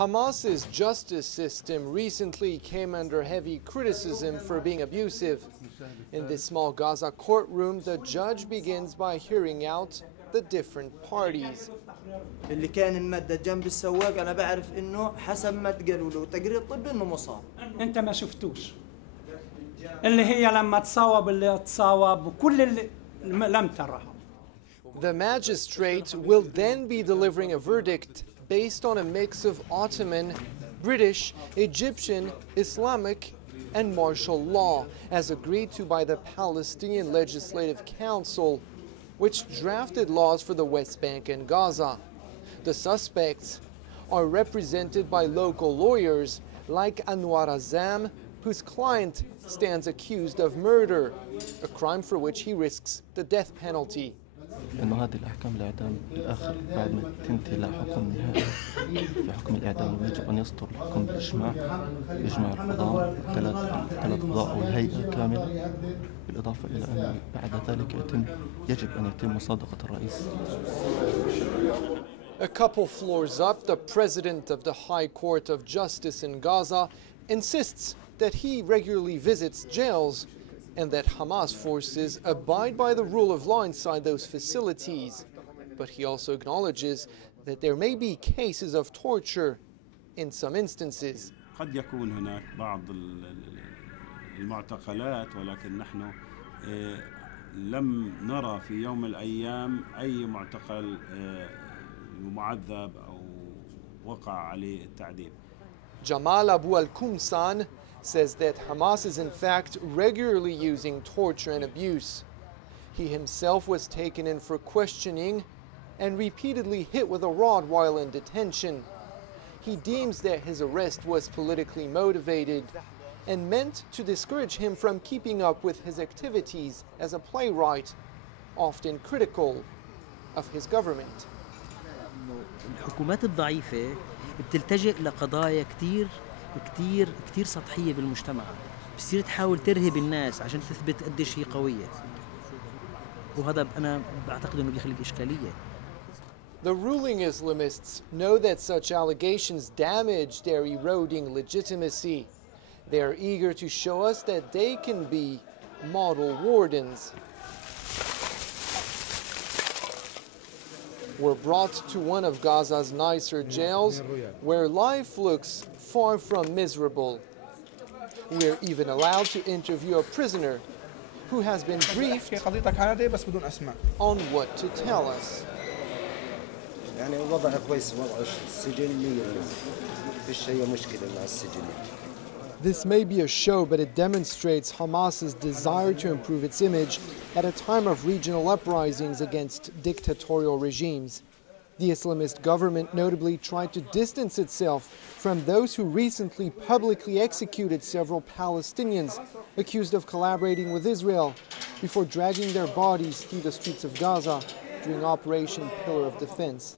Hamas's justice system recently came under heavy criticism for being abusive. In this small Gaza courtroom, the judge begins by hearing out the different parties. اللي كان المدد جنب السواق أنا بعرف إنه حسب ما تقالوا له تقرير طبي إنه مصاب. أنت ما شفتوش. اللي هي لما تصاوب اللي تصاوب وكل اللي لم ترها. The magistrate will then be delivering a verdict based on a mix of Ottoman, British, Egyptian, Islamic, and martial law, as agreed to by the Palestinian Legislative Council, which drafted laws for the West Bank and Gaza. The suspects are represented by local lawyers like Anwar Azam, whose client stands accused of murder, a crime for which he risks the death penalty. إنه هذه الأحكام الإعدام بالآخر بعد ما تنتهي لحكم نهائي في حكم الإعدام يجب أن يصدر الحكم بالإجماع القضاء ثلاث قضاء والهيئة كاملة بالإضافة إلى أن بعد ذلك يجب أن يتم مصادقة الرئيس. A couple floors up, the president of the High Court of Justice in Gaza insists that he regularly visits jails and that Hamas forces abide by the rule of law inside those facilities. But he also acknowledges that there may be cases of torture in some instances. قد يكون هناك بعض المعتقلات ولكن نحن لم نرى في يوم من الأيام أي معتقل معذب أو وقع عليه التعذيب. Jamal Abu al-Kumsan says that Hamas is in fact regularly using torture and abuse. He himself was taken in for questioning and repeatedly hit with a rod while in detention. He deems that his arrest was politically motivated and meant to discourage him from keeping up with his activities as a playwright, often critical of his government. الحكومات الضعيفة بتلتجئ لقضايا كتير سطحية بالمجتمع، بتصير تحاول ترهب الناس عشان تثبت قديش هي قوية، وهذا أنا بعتقد إنه بيخلق إشكالية. The ruling Islamists know that such allegations damage their eroding legitimacy. They are eager to show us that they can be model wardens. We're brought to one of Gaza's nicer jails, where life looks far from miserable. We're even allowed to interview a prisoner who has been briefed on what to tell us. يعني وضع كويس وضع السجن 100% فيش أي مشكلة مع السجن. This may be a show, but it demonstrates Hamas's desire to improve its image at a time of regional uprisings against dictatorial regimes. The Islamist government notably tried to distance itself from those who recently publicly executed several Palestinians accused of collaborating with Israel before dragging their bodies through the streets of Gaza during Operation Pillar of Defense.